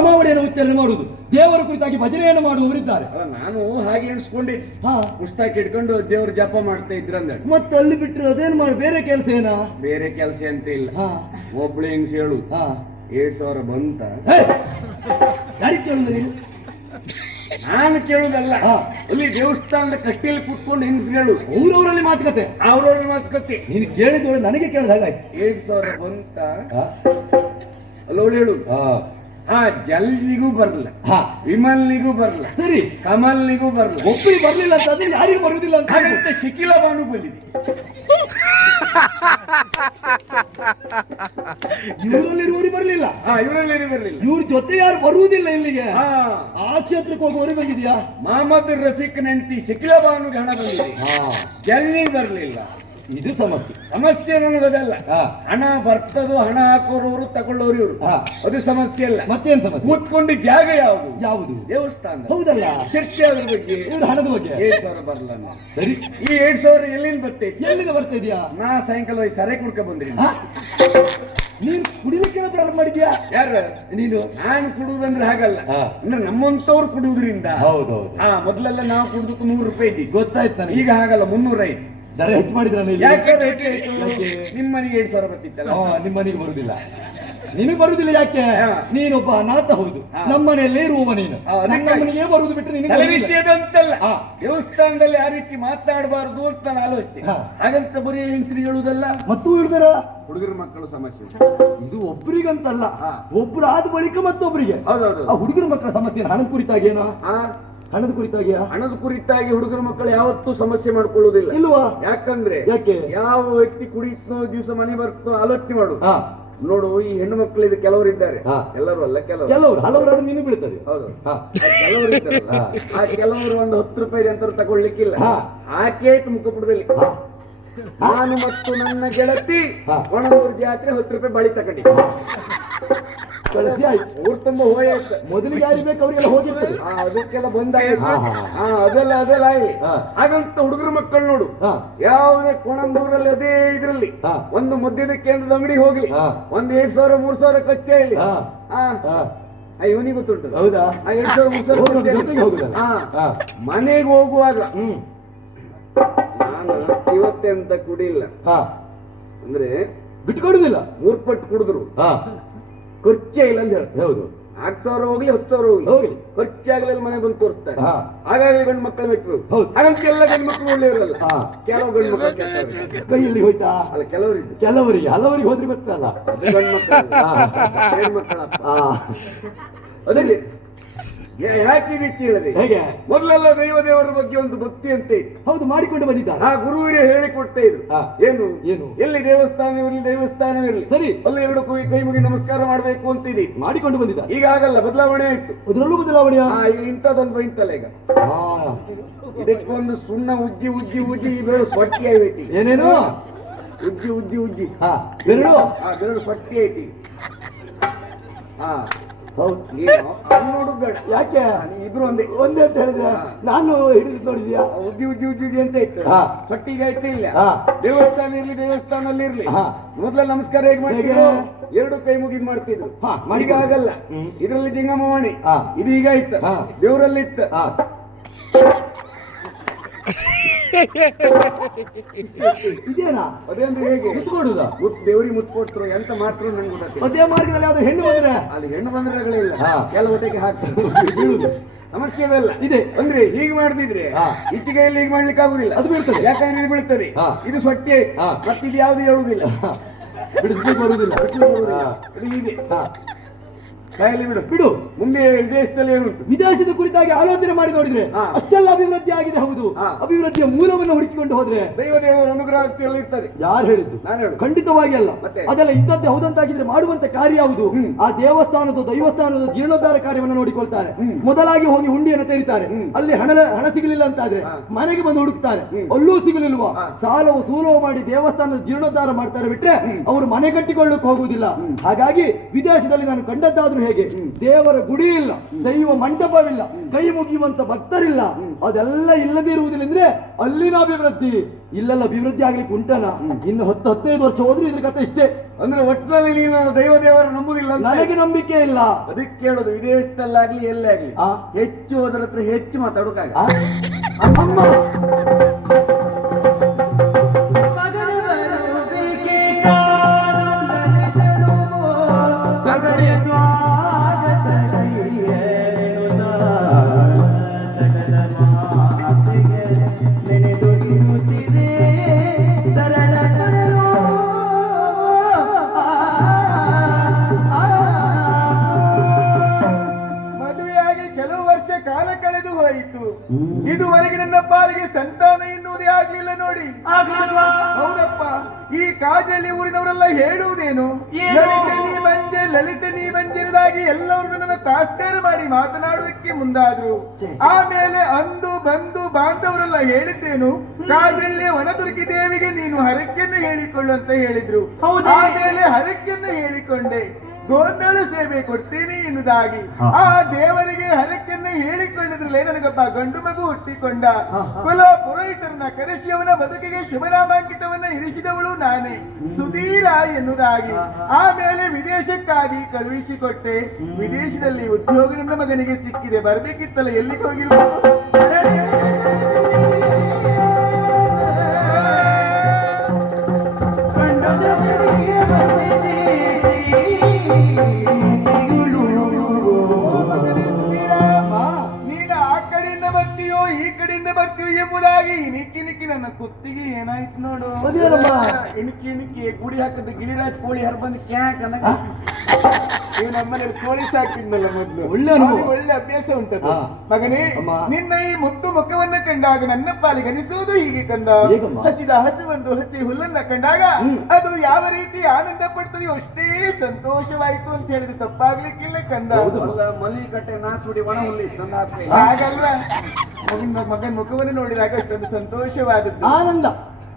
ನಾಮಾವಳಿಯನ್ನು ಉಚ್ಚಾರಣೆ ಮಾಡುವುದು, ದೇವರ ಕುರಿತಾಗಿ ಭಜನೆಯನ್ನು ಮಾಡುವವರಿದ್ದಾರೆ. ನಾನು ಹಾಗೆ ಎಣಿಸ್ಕೊಂಡಿದ್ದೆ, ಪುಸ್ತಕ ಇಟ್ಕೊಂಡು ದೇವ್ರ ಜಪ ಮಾಡ್ತಾ ಇದ್ರಂದ. ಮತ್ತೆ ಅಲ್ಲಿ ಬಿಟ್ಟರೆ ಅದೇನು ಮಾಡಿ ಬೇರೆ ಕೆಲಸ ಏನಾ? ಬೇರೆ ಕೆಲಸ ಅಂತ ಇಲ್ಲ. ಒಬ್ಳು ಹೆಂಗ್ಸ್ ಹೇಳು 7,000 ಬಂತ. ನಾನು ಕೇಳುದಲ್ಲ, ಅಲ್ಲಿ ದೇವಸ್ಥಾನದ ಕಟ್ಟಿಯಲ್ಲಿ ಕುತ್ಕೊಂಡು ಹೆಂಗ್ಸ್ಗಳು ಅವ್ರವರಲ್ಲಿ ಮಾತುಕತೆ, ಅವ್ರವ್ರ ಮಾತುಕತೆ. ನೀನು ಕೇಳಿದವಳು ನನಗೆ ಕೇಳಿದ ಹಾಗಾಯ್ತು. 7,000 ಬಂತ ಅಲ್ಲೋಳು ಹೇಳು. ಜಲ್ನಿಗೂ ಬರಲ್ಲ, ವಿಮಲ್ನಿಗೂ ಬರಲ್ಲ, ಸರಿ ಕಮಲ್ನಿಗೂ ಬರಲ್ಲ, ಒಬ್ಬರಿಗೆ ಬರ್ಲಿಲ್ಲ ಅಂತಂದ್ರೆ ಯಾರಿಗೂ ಬರುವುದಿಲ್ಲ ಅಂತ ಹಾಗಂತ ಶಿಖಿಲ ಬಾನು ಬಂದಿದೆ. ಇವರಲ್ಲಿರುವವರಿಗೆ ಬರಲಿಲ್ಲ, ಇವರಲ್ಲಿ ಬರಲಿಲ್ಲ. ಇವ್ರ ಜೊತೆ ಯಾರು ಬರುವುದಿಲ್ಲ ಇಲ್ಲಿಗೆ. ಆ ಕ್ಷೇತ್ರಕ್ಕೆ ಹೋಗುವವರಿಗೆ ಬಂದಿದ್ಯಾ? ಮೊಹಮ್ಮದ್ ರಫೀಕ್ ನಂಟಿ ಶಿಖಿಲ ಬಾನುಗೆ ಹಣ ಬಂದಿದೆ, ಜಲ್ನಿಗೆ ಬರಲಿಲ್ಲ. ಇದು ಸಮಸ್ಯೆ. ಸಮಸ್ಯೆ ನನಗದಲ್ಲ, ಹಣ ಬರ್ತದೋ ಹಣ ಹಾಕೋರು ತಗೊಳ್ಳೋರು ಇವರು, ಅದು ಸಮಸ್ಯೆ ಅಲ್ಲ. ಮತ್ತೇನ್ ಸಮಸ್ಯೆ? ಕೂತ್ಕೊಂಡು ಜಾಗ ಯಾವುದು? ಯಾವುದು? ದೇವಸ್ಥಾನ. ಹೌದಲ್ಲ, ಚರ್ಚೆ ಅದ್ರ ಬಗ್ಗೆ, ಹಣದ ಬಗ್ಗೆ. 7,000 ಬರಲ್ಲ. ಸರಿ, ಈ 7,000 ಎಲ್ಲಿಂದ ಬರ್ತೈತಿ? ಎಲ್ಲಿಗೆ ಬರ್ತಾ ಇದೆಯಾ? ನಾ ಸಾಯಂಕಾಲ ಹೋಗಿ ಸರೆ ಕುಡ್ಕ ಬಂದ್ರಿ. ನೀನು ಕುಡಿಲಿಕ್ಕೆ ಪ್ರಾರಂಭ ಮಾಡಿದ್ಯಾ? ಯಾರು? ನೀನು. ನಾನು ಕುಡುವುದಂದ್ರೆ ಹಾಗಲ್ಲ, ಅಂದ್ರೆ ನಮ್ಮಂತವ್ರು ಕುಡುವುದ್ರಿಂದ. ಹೌದೌದು. ಮೊದಲೆಲ್ಲ ನಾವು ಕುಡುದಕ್ಕೆ 100 ರೂಪಾಯಿ ಇದ್ದಿ, ಗೊತ್ತಾಯ್ತು ನನಗೆ. ಈಗ ಹಾಗಲ್ಲ, 305 ದರ ಹೆಚ್ಚು ಮಾಡಿದ್ರ. ಯಾಕೆ ನಿಮ್ಮ ಮನೆಗೆ 7,000 ಬರ್ತಿತ್ತಲ್ಲ, ನಿಮ್ಮ ಮನೆಗೆ ಬರುದಿಲ್ಲ. ನಿನಗೆ ಬರುದಿಲ್ಲ ಯಾಕೆ? ನೀನೊಬ್ಬ ಅನಾಥ. ಹೌದು, ನಮ್ಮನೆಯಲ್ಲೇ ಇರುವವ ನೀನು. ನನ್ನ ಮನೆಗೆ ಬರುವುದು ಬಿಟ್ಟರೆ ನಿನಗೆ ವಿಷಯದಂತಲ್ಲ. ದೇವಸ್ಥಾನದಲ್ಲಿ ಆ ರೀತಿ ಮಾತಾಡಬಾರದು ಅಂತ ನಾನು ಆಲೋಚನೆ. ಹಾಗಂತ ಬರೀ ಹೆಂಗಸರಿ ಹೇಳುವುದಲ್ಲ, ಮತ್ತು ಹೇಳಿದರ ಹುಡುಗರ ಮಕ್ಕಳು ಸಮಸ್ಯೆ. ಇದು ಒಬ್ಬರಿಗಂತಲ್ಲ, ಒಬ್ರು ಆದ ಬಳಿಕ ಮತ್ತೊಬ್ಬರಿಗೆ. ಹೌದೌದು. ಆ ಹುಡುಗರ ಮಕ್ಕಳ ಸಮಸ್ಯೆ ಹಣದ ಕುರಿತಾಗಿ ಏನೋ? ಹಣದ ಕುರಿತಾಗಿ, ಹಣದ ಕುರಿತಾಗಿ ಹುಡುಗರ ಮಕ್ಕಳು ಯಾವತ್ತೂ ಸಮಸ್ಯೆ ಮಾಡ್ಕೊಳ್ಳುವುದಿಲ್ಲ. ಇಲ್ವಾ? ಯಾಕಂದ್ರೆ ಯಾಕೆ? ಯಾವ ವ್ಯಕ್ತಿ ಕುಡಿತೋ ದಿವಸ ಮನೆ ಬರ್ತೋ ಆಲೋಚನೆ ಮಾಡು. ನೋಡು, ಈ ಹೆಣ್ಣು ಮಕ್ಕಳು ಇದು ಕೆಲವರು ಇದ್ದಾರೆ, ಎಲ್ಲರೂ ಅಲ್ಲ, ಕೆಲವರು ಹಲವರು ಅದು ನೀನು ಬೀಳ್ತದೆ. ಹೌದು, ಕೆಲವರು ಇದ್ದಾರಲ್ಲ, ಆ ಕೆಲವರು ಒಂದು 10 ರೂಪಾಯಿ ಅಂತ ತಗೊಳ್ಲಿಕ್ಕಿಲ್ಲ. ಆಕೆ ಮುಖಪುಟದಲ್ಲಿ ನಾನು ಮತ್ತು ನನ್ನ ಗೆಳತಿ ಒಣಗೂರು ಜಾತ್ರೆ 10 ರೂಪಾಯಿ ಬಳಿ ತಗೊಂಡಿ ಕಳಿಸಿ ಆಯ್ತು. ಊರ್ ತುಂಬ ಹೋಯ್ತು. ಮೊದಲಿಗೆ ಯಾರು ಬೇಕು ಅವರಿಗೆಲ್ಲ ಹೋಗಿರ್ತದೆ, ಅದಕ್ಕೆಲ್ಲ ಬಂದಾಯ್ತು. ಅದೆಲ್ಲ ಆಗಿ ಹಾಗಂತ ಹುಡುಗರ ಮಕ್ಕಳು ನೋಡು, ಯಾವುದೇ ಕೋಣಂದೂರಲ್ಲಿ ಅದೇ ಇದ್ರಲ್ಲಿ ಒಂದು ಮದ್ಯದ ಕೇಂದ್ರದ ಅಂಗಡಿ ಹೋಗ್ಲಿ, ಒಂದು 2,000 3,000 ಖರ್ಚೇ ಇಲ್ಲಿ, ಇವನಿಗೆ ಗೊತ್ತುಂಟು. ಹೌದಾ? 2,000 3,000 ಮನೆಗೆ ಹೋಗುವಾಗ ನಾನು ಇವತ್ತೆ ಅಂತ ಕುಡಿಲ್ಲ ಅಂದ್ರೆ ಬಿಟ್ಕೊಡುದಿಲ್ಲ. 3 ಪಟ್ಟು ಕುಡಿದ್ರು ಖರ್ಚೇ ಇಲ್ಲ ಅಂತ ಹೇಳ್ತಾರೆ. ಹೌದು, 4,000 ಹೋಗ್ಲಿ 10,000 ಹೋಗ್ಲಿ ಖರ್ಚಾಗಲಿಲ್ಲ ಮನೆ ಬಂದು ತೋರಿಸ್ತಾರೆ. ಹಾಗಾಗಿ ಗಂಡು ಮಕ್ಕಳು ಬಿಟ್ಟರು. ಹಾಗಂತ ಎಲ್ಲ ಗಂಡು ಮಕ್ಕಳು ಒಳ್ಳೆಯವರಲ್ಲ, ಕೆಲವು ಗಂಡು ಮಕ್ಕಳು ಕೈಯಲ್ಲಿ ಹೋಯ್ತಾ? ಅಲ್ಲ, ಕೆಲವರಿಗೆ ಹಲವರಿಗೆ ಹೋದ್ರೆ ಗೊತ್ತಲ್ಲ, ಗಂಡು ಮಕ್ಕಳು ಅದೇ ಯಾಕೆ ರೀತಿ ಹೇಳಿದೆ? ಹೇಗೆ? ಮೊದಲೆಲ್ಲ ದೇವರ ಬಗ್ಗೆ ಒಂದು ಭಕ್ತಿ ಅಂತೆ. ಹೌದು, ಮಾಡಿಕೊಂಡು ಬಂದಿದ್ದಾರೆ. ಆ ಗುರುವರೇ ಹೇಳಿಕೊಡ್ತಾ ಇದ್ರು. ಏನು ಏನು ಎಲ್ಲಿ ದೇವಸ್ಥಾನವಿರಲಿ ಸರಿ, ಅಲ್ಲಿ 2 ಕೈ ಮುಗಿ ನಮಸ್ಕಾರ ಮಾಡ್ಬೇಕು ಅಂತಿದೆ, ಮಾಡಿಕೊಂಡು ಬಂದಿದ್ದಾರೆ. ಈಗ ಆಗಲ್ಲ, ಬದಲಾವಣೆ ಆಯ್ತು. ಅದರಲ್ಲೂ ಬದಲಾವಣೆ. ಈಗ ಇಂಥದ್ದೊಂದು ಬೈತಲ್ಲ, ಈಗ ಇದಕ್ಕೊಂದು ಸುಣ್ಣ ಉಜ್ಜಿ ಬೇಡ ಸ್ವಟ್ಟಿ ಆಯ್ತಿ. ಏನೇನು ಉಜ್ಜಿ ಬೆರಳು ಸ್ವಟ್ಟಿ ಐತಿ. ನೋಡುದು ಬೇಡ. ಯಾಕೆ? ಇಬ್ರು ಒಂದೇ ಅಂತ ಹೇಳಿದ್ರೆ ನಾನು ಹಿಡಿದು ನೋಡಿದ್ಯಾ? ಉಜ್ಜಿ ಅಂತ ಇತ್ತು, ಪಟ್ಟಿಗೆ ಆಯ್ತು. ಇಲ್ಲ, ದೇವಸ್ಥಾನದಲ್ಲಿ ಇರ್ಲಿ ಮೊದಲ ನಮಸ್ಕಾರ ಹೇಗೆ ಮಾಡ್ತಿದ್ರು? 2 ಕೈ ಮುಗಿದ್ ಮಾಡ್ತಿದ್ರು. ಈಗ ಆಗಲ್ಲ, ಇದರಲ್ಲಿ ಜಿಂಗಮವಾಣಿ ಇದು ಈಗ ಇತ್ತು, ದೇವರಲ್ಲಿ ಇತ್ತು. ಇದೇನಾ? ಅದೇಂದ್ರೆ ಹೇಗೆ ಮುತ್ಕೊಡುದ? ದೇವರಿಗೆ ಮುತ್ತು ಕೊಟ್ಟರು ಎಂತ ಮಾತ್ರ ನನ್ಗೆ ಗೊತ್ತಾಗ್ತದೆ. ಅದೇ ಮಾರ್ಗದಲ್ಲಿ ಯಾವ್ದು ಹೆಣ್ಣು ಬಂದ್ರೆ ಅಲ್ಲಿ ಹೆಣ್ಣು ಬಂದ್ರಗಳಿಲ್ಲ, ಕೆಲವೊಟ್ಟಿಗೆ ಹಾಕ್ತಾರೆ. ಸಮಸ್ಯೆ ಅದಲ್ಲ ಇದೆ ಅಂದ್ರೆ ಹೀಗೆ ಮಾಡ್ತಿದ್ರೆ ಇಚ್ಚಿಗೆಯಲ್ಲಿ ಹೀಗೆ ಮಾಡ್ಲಿಕ್ಕೆ ಆಗುದಿಲ್ಲ, ಅದು ಬೀಳ್ತದೆ. ಯಾಕಂದ್ರೆ ಇದು ಬೀಳ್ತದೆ, ಇದು ಸೊಟ್ಟೆ, ಮತ್ತಿದು ಯಾವ್ದು ಹೇಳುವುದಿಲ್ಲ, ಬಿಡಿಸ್ಲಿಕ್ಕೆ ಬರುವುದಿಲ್ಲ, ಇದೆ ಬಿಡು. ಮುಂದೆ ವಿದೇಶದಲ್ಲಿ ಏನುಂಟು? ವಿದೇಶದ ಕುರಿತಾಗಿ ಆಲೋಚನೆ ಮಾಡಿ ನೋಡಿದ್ರೆ ಅಷ್ಟೆಲ್ಲ ಅಭಿವೃದ್ಧಿ ಆಗಿದೆ. ಹೌದು, ಅಭಿವೃದ್ಧಿಯ ಮೂಲವನ್ನು ಹುಡುಕಿಕೊಂಡು ಹೋದ್ರೆ ದೇವರ ಅನುಗ್ರಹ ಇರ್ತದೆ. ಯಾರು ಹೇಳಿದ್ದು? ನಾನು ಹೇಳು. ಖಂಡಿತವಾಗಿ ಅಲ್ಲ, ಅದೆಲ್ಲ ಇದ್ದದ್ದೇ ಹೌದಂತಾಗಿದ್ರೆ ಮಾಡುವಂತ ಕಾರ್ಯ ಯಾವುದು? ಆ ದೈವಸ್ಥಾನದ ಜೀರ್ಣೋದ್ಧಾರ ಕಾರ್ಯವನ್ನು ನೋಡಿಕೊಳ್ತಾರೆ. ಮೊದಲಾಗಿ ಹೋಗಿ ಹುಂಡಿಯನ್ನು ತೆರೀತಾರೆ, ಅಲ್ಲಿ ಹಣ ಸಿಗಲಿಲ್ಲ ಅಂತಾದ್ರೆ ಮನೆಗೆ ಬಂದು ಹುಡುಕ್ತಾರೆ, ಅಲ್ಲೂ ಸಿಗಲಿಲ್ವಾ ಸಾಲವು ಸೂಲವು ಮಾಡಿ ದೇವಸ್ಥಾನದ ಜೀರ್ಣೋದ್ಧಾರ ಮಾಡ್ತಾರೆ ಬಿಟ್ರೆ ಅವರು ಮನೆ ಕಟ್ಟಿಕೊಳ್ಳಕ್ಕೆ ಹೋಗುವುದಿಲ್ಲ. ಹಾಗಾಗಿ ವಿದೇಶದಲ್ಲಿ ನಾನು ಕಂಡದ್ದಾದ್ರೂ ಹೇಗೆ ದೇವರ ಗುಡಿ ಇಲ್ಲ, ದೈವ ಮಂಟಪವಿಲ್ಲ, ಕೈ ಮುಗಿಯುವಂತ ಭಕ್ತರಿಲ್ಲ, ಅದೆಲ್ಲ ಇಲ್ಲದೇ ಇರುವುದಿಲ್ಲ ಅಂದ್ರೆ ಅಲ್ಲಿನ ಅಭಿವೃದ್ಧಿ. ಇಲ್ಲೆಲ್ಲ ಅಭಿವೃದ್ಧಿ ಆಗ್ಲಿಕ್ಕೆ ಉಂಟನ? ಇನ್ನು 10-15 ವರ್ಷ ಹೋದ್ರೆ ಇದ್ರ ಕಥೆ ಇಷ್ಟೇ. ಅಂದ್ರೆ ಒಟ್ಟಿನಲ್ಲಿ ನೀನು ದೇವರು ನಂಬುದಿಲ್ಲ? ನನಗೆ ನಂಬಿಕೆ ಇಲ್ಲ. ಅದಕ್ಕೆ ಕೇಳೋದು, ವಿದೇಶದಲ್ಲಾಗ್ಲಿ ಎಲ್ಲೇ ಆಗ್ಲಿ ಹೆಚ್ಚು ಹೋದ್ರ ಹತ್ರ ಹೆಚ್ಚು ಮಾತಾಡೋಕಾಗ. ಅಮ್ಮ ಇದುವರೆಗೆ ನನ್ನ ಪಾಲಿಗೆ ಸಂತಾನ ಎನ್ನುವುದೇ ಆಗ್ಲಿಲ್ಲ ನೋಡಿ. ಹೌದಪ್ಪ, ಈ ಕಾಜಳ್ಳಿ ಊರಿನವರೆಲ್ಲ ಹೇಳುವುದೇನು, ಲಲಿತ ನೀ ಬಂಜೆನದಾಗಿ ಎಲ್ಲರೂ ನನ್ನ ತಾಸ್ಕಾರ ಮಾಡಿ ಮಾತನಾಡುವುದಕ್ಕೆ ಮುಂದಾದ್ರು. ಆಮೇಲೆ ಅಂದು ಬಂದು ಬಾಂಧವರೆಲ್ಲ ಹೇಳಿದ್ದೇನು, ಕಾಜಳ್ಳಿಯ ವನದುರ್ಗಿ ದೇವಿಗೆ ನೀನು ಹರಕೆಯನ್ನು ಹೇಳಿಕೊಳ್ಳು ಅಂತ ಹೇಳಿದ್ರು. ಆಮೇಲೆ ಹರಕೆಯನ್ನು ಹೇಳಿಕೊಂಡೆ, ಗೋಂದಳ ಸೇವೆ ಕೊಡ್ತೀನಿ ಎನ್ನುವುದಾಗಿ ಆ ದೇವರಿಗೆ ಹರಕೆಯನ್ನು ಹೇಳಿಕೊಂಡಿದ್ರಲ್ಲೇ ನನಗೊಬ್ಬ ಗಂಡು ಮಗು ಹುಟ್ಟಿಕೊಂಡ. ಕುಲ ಪುರೋಹಿತರನ್ನ ಕರೆಸಿ ಅವನ ಬದುಕಿಗೆ ಶುಭನಾಮಾಂಕಿತವನ್ನ ಇರಿಸಿದವಳು ನಾನೇ, ಸುಧೀರ ಎನ್ನುವುದಾಗಿ. ಆಮೇಲೆ ವಿದೇಶಕ್ಕಾಗಿ ಕಳುಹಿಸಿಕೊಟ್ಟೆ. ವಿದೇಶದಲ್ಲಿ ಉದ್ಯೋಗ ನನ್ನ ಮಗನಿಗೆ ಸಿಕ್ಕಿದೆ, ಬರ್ಬೇಕಿತ್ತಲ್ಲ, ಎಲ್ಲಿಗೆ ಹೋಗಿರ್ಬೇಕು? ಎಂಬುದಾಗಿ ಇಣಿಕಿ ನನ್ನ ಕುತ್ತಿಗೆ ಏನಾಯ್ತು ನೋಡು. ಇಣಿಕಿ ಗುಡಿ ಹಾಕದ ಗಿಳಿರಾಜ್ ಕೋಳಿ ಹರ್ಬಂದ್ ಕ್ಯಾಕ್ ಅನ್ನ ನಮ್ಮನೆ ಕೋಳಿ ಸಾಕಿದ್ನಲ್ಲ ಮೊದ್ಲು. ಒಳ್ಳೆ ಅಭ್ಯಾಸ ಉಂಟದು ಮಗನೇ. ನಿನ್ನ ಈ ಮುತ್ತು ಮುಖವನ್ನ ಕಂಡಾಗ ನನ್ನ ಪಾಲಿಗೆ ಅನಿಸುವುದು ಹೀಗೆ ಕಂದ, ಹಸಿದ ಹಸುವೊಂದು ಹಸಿ ಹುಲ್ಲನ್ನ ಕಂಡಾಗ ಅದು ಯಾವ ರೀತಿ ಆನಂದ ಪಡ್ತದೆಯೋ ಅಷ್ಟೇ ಸಂತೋಷವಾಯಿತು ಅಂತ ಹೇಳಿದ್ರೆ ತಪ್ಪಾಗ್ಲಿಕ್ಕಿಲ್ಲ ಕಂದ. ಮಲಿ ಕಟ್ಟೆ ನಾಸುಡಿ ಒಣ ಹುಲ್ಲಿ ಹಾಗಲ್ವಾ? ಮಗನ ಮುಖವನ್ನು ನೋಡಿದಾಗ ಅಷ್ಟೊಂದು ಸಂತೋಷವಾದದ್ದು, ಆನಂದ.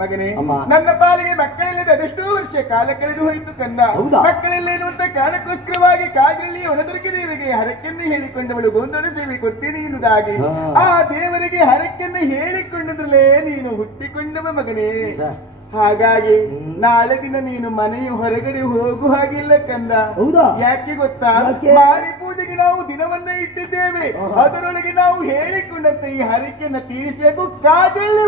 ಮಗನೇ, ನನ್ನ ಪಾಲಿಗೆ ಮಕ್ಕಳಿಲ್ಲದೆ ಅದೆಷ್ಟೋ ವರ್ಷ ಕಾಲ ಕಳೆದು ಹೋಯಿತು ಕಂದ. ಮಕ್ಕಳಿಲ್ಲ ಎನ್ನುವಂತ ಕಾರಣಕ್ಕೋಸ್ಕರವಾಗಿ ಕಾಜಳ್ಳಿ ವನದುರ್ಗಿ ದೇವಿಗೆ ಹರಕೆಯನ್ನು ಹೇಳಿಕೊಂಡವಳು ಗೋಂದಳ ಸೇವೆ ಕೊಡ್ತೀನಿ ಎನ್ನುವುದಾಗಿ ಆ ದೇವರಿಗೆ ಹರಕೆಯನ್ನು ಹೇಳಿಕೊಂಡದ್ರಲ್ಲೇ ನೀನು ಹುಟ್ಟಿಕೊಂಡವ ಮಗನೇ. ಹಾಗಾಗಿ ನಾಳೆ ದಿನ ನೀನು ಮನೆಯ ಹೊರಗಡೆ ಹೋಗು ಹಾಗಿಲ್ಲ ಕಂದ. ಯಾಕೆ ಗೊತ್ತಾ? ಮಾರಿ ಪೂಜೆಗೆ ನಾವು ದಿನವನ್ನ ಇಟ್ಟಿದ್ದೇವೆ, ಅದರೊಳಗೆ ನಾವು ಹೇಳಿಕೊಂಡಂತೆ ಈ ಹರಕೆಯನ್ನು ತೀರಿಸಬೇಕು. ಕಾಜಳ್ಳಿ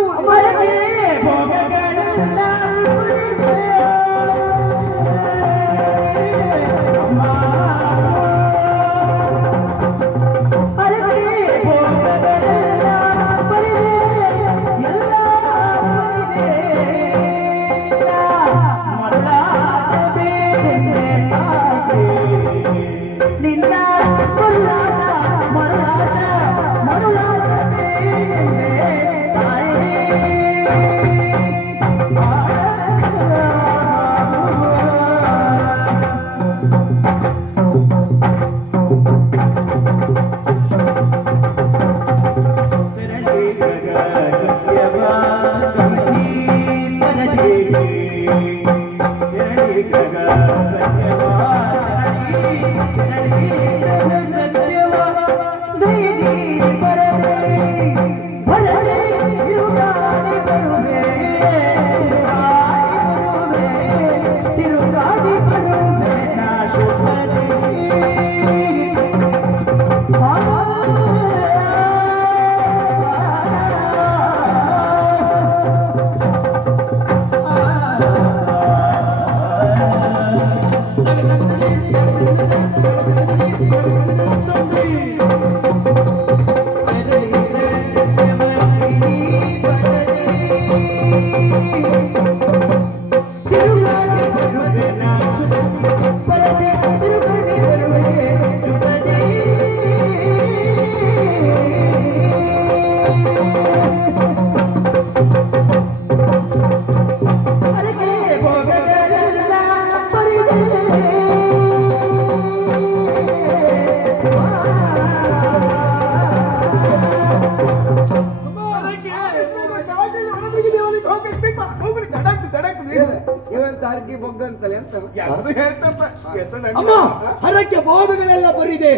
ಇವಂತ ಹರಕೆ ಬೊಗ್ಗ ಅಂತಲ್ಲ ಎಂತ ಯಾವ್ದು ಹೇಳ್ತಪ್ಪ ಎಂತ ನಂಗೆ- ಅಮ್ಮ ಹರಕೆ ಭೋಗಗಳೆಲ್ಲ ಬರಿದೆ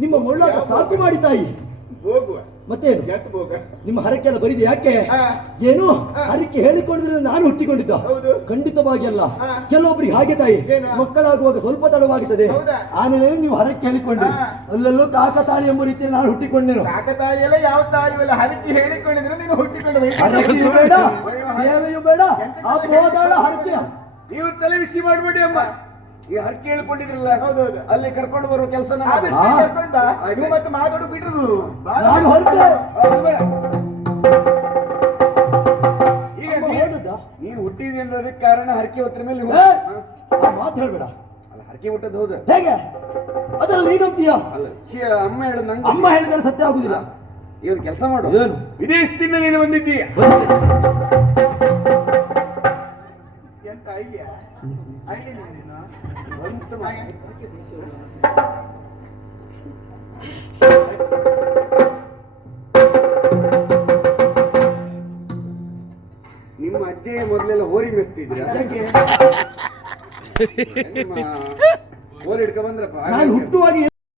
ನಿಮ್ಮ ಮುಳ್ಳಾಟ ಸಾಕು ಮಾಡಿ ತಾಯಿ ಹೋಗುವ ಮತ್ತೇನು ಎತ್ತು ಹೋಗ ನಿಮ್ಮ ಹರಕೆ ಎಲ್ಲ ಬರಿದೆ ಯಾಕೆ ಹಾ. ಏನು ಹರಕೆ ಹೇಳಿಕೊಂಡಿದ್ರೆ ನಾನು ಹುಟ್ಟಿಕೊಂಡಿದ್ದ ಹೌದು. ಖಂಡಿತವಾಗಿ ಅಲ್ಲ ಹಾ. ಕೆಲವೊಬ್ರಿಗೆ ಹಾಗೆ ತಾಯಿ ಏನು? ಮಕ್ಕಳಾಗುವಾಗ ಸ್ವಲ್ಪ ತಡವಾಗುತ್ತದೆ ಹೌದಾ? ಆಮೇಲೆ ನೀವು ಹರಕೆ ಹೇಳಿಕೊಂಡ್ರಿ ಹಾ. ಅಲ್ಲೆಲ್ಲೂ ಕಾಕತಾಳಿ ಎಂಬ ರೀತಿಯಲ್ಲಿ ನಾನು ಹುಟ್ಟಿಕೊಂಡೆನು ಕಾಕ ತಾಯಿ ಎಲ್ಲ ಯಾವ ತಾಯಿ ಎಲ್ಲ ಹರಕೆ ಹೇಳಿಕೊಂಡಿದ್ರೆ ನೀನು ಹುಟ್ಟಿಕೊಂಡು ಹರಕೆಯೂ ಬೇಡ ಸೇವೆಯೂ ಬೇಡ ಆ ಬೋದಾಳ ಹರಕೆಯ ನೀವು ತಲೆ ಬಿಸಿ ಮಾಡಬೇಡಿ ಅಮ್ಮ ಈ ಹರಕೆ ಹೇಳ್ಕೊಂಡಿದ್ರಲ್ಲ ಹೌದೌದು. ಅಲ್ಲಿ ಕರ್ಕೊಂಡು ಬರುವ ಕೆಲಸ ಆದಷ್ಟು ಹಾ. ಕರ್ಕೊಂಡ ನೀವು ಮತ್ತೆ ಮಾತಾಡು ಬಿಡ್ರು ನಾನು ಹೊರಟೆ ಈಗ ಅಮ್ಮ ಹೋದದ್ದಾ? ನೀನು ಹುಟ್ಟಿದಿ ಅನ್ನೋದಕ್ಕೆ ಕಾರಣ ಹರಕೆ ಹೊತ್ರ ಮೇಲೆ ನೀವು- ಏ, ಹಾ? ಆ ಮಾತು ಹೇಳ್ಬೇಡ ಅಲ್ಲ ಹರಕೆ ಹುಟ್ಟದ್ದು ಹೌದು ಹೇಗೆ ಅದರಲ್ಲಿ ನೀನಂತೀಯ ಅಲ್ಲ ಅಮ್ಮ ಹೇಳು ನಂಗೆ ಅಮ್ಮ ಹೇಳಿದರೆ ಸತ್ಯ ಆಗುದಿಲ್ಲ ಇವನ್ ಕೆಲಸ ಮಾಡು ಏನು? ವಿದೇಶದಿಂದ ನೀನು ಬಂದಿದ್ದೀಯ ಎಂತ ಐಲಿಯ ಐಲಿ ನೀನು ನಿಮ್ಮ ಅಜ್ಜೆಯ ಮೊದಲೆಲ್ಲ ಹೋರಿ ಮೆಸ್ತಿದ್ರ ಯಾಕೆ? ನಿಮ್ಮ ಹೋರಿ ಹಿಡ್ಕ ಬಂದ್ರಪ್ಪ ನಾನು ಹುಟ್ಟುವಾಗ